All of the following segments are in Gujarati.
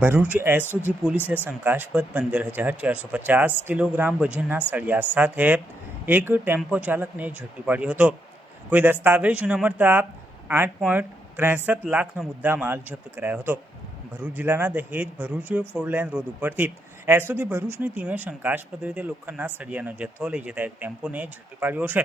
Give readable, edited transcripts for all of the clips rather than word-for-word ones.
ભરૂચ એસઓજી પોલીસે શંકાસ્પદ 15,450 કિલોગ્રામ વજનના સળિયા સાથે એક ટેમ્પો ચાલકને ઝડપી પાડ્યો હતો. કોઈ દસ્તાવેજ ન મળતા 8.63 લાખનો મુદ્દામાલ જપ્ત કરાયો હતો. ભરૂચ જિલ્લાના દહેજ ભરૂચ ફોરલેન રોડ ઉપરથી એસઓજી ભરૂચની ટીમે શંકાસ્પદ રીતે લોખંડના સળિયાનો જથ્થો લઈ જતા એક ટેમ્પોને ઝડપી પાડ્યો છે.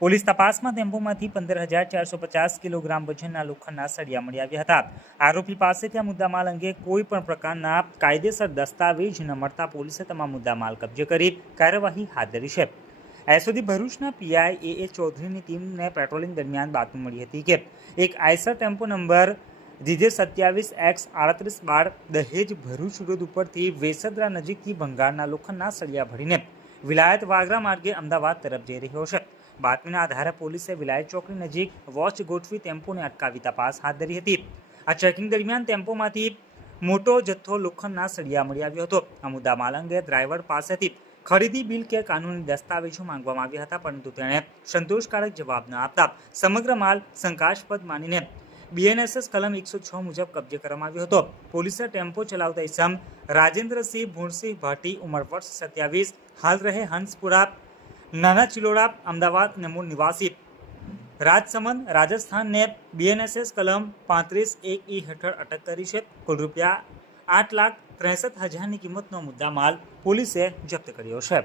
પોલીસ તપાસમાં ટેમ્પોમાંથી 15,450 કિલોગ્રામ વજનના લોખંડના સળિયા મળી આવ્યા હતા. આરોપી પાસેથી આ મુદ્દામાલ અંગે કોઈ પણ પ્રકારના કાયદેસર દસ્તાવેજ ન મળતા પોલીસે તમામ મુદ્દામાલ કબજે કરી કાર્યવાહી હાથ ધરી છે. એસઓજી ભરૂચના પીઆઈ એ ચૌધરીની ટીમને પેટ્રોલિંગ દરમિયાન બાતમી મળી હતી કે એક આઈસર ટેમ્પો નંબર DJ27X3812 દહેજ ભરૂચ રોડ ઉપરથી વેસદરા નજીકથી ભંગારના લોખંડના સળિયા ભરીને વિલાયત વાગરા માર્ગે અમદાવાદ તરફ જઈ રહ્યો છે. બાતમીના આધારે પોલીસે વિલાયત ચોકડી નજીક વોચ ગોઠવી ટેમ્પોને અટકાવી તપાસ હાથ ધરી હતી. આ ચેકિંગ દરમિયાન ટેમ્પોમાંથી મોટો જથ્થો લોખંડના સળિયા મળી આવ્યો હતો. આ મુદ્દામાલ અંગે ડ્રાઈવર પાસેથી ખરીદી બિલ કે કાનૂની દસ્તાવેજો માંગવામાં આવ્યા હતા, પરંતુ તેણે સંતોષકારક જવાબ ન આપતા સમગ્ર માલ શંકાસ્પદ માનીને BNSS કલમ 106 મુજબ કબજે કરવામાં આવ્યો હતો. પોલીસે ટેમ્પો ચલાવતા ઇસમ રાજેન્દ્રસિંહ ભૂણસિંહ ભાટી, ઉંમર વર્ષ 27, હાલ રહે હંસપુરા, નાના ચિલોડા, અમદાવાદ અને મૂળ નિવાસી રાજસમંદ, રાજસ્થાનને BNSS કલમ 35(1)E હેઠળ અટક કરી છે. કુલ રૂપિયા 8,63,000ની કિંમતનો મુદ્દામાલ પોલીસે જપ્ત કર્યો છે.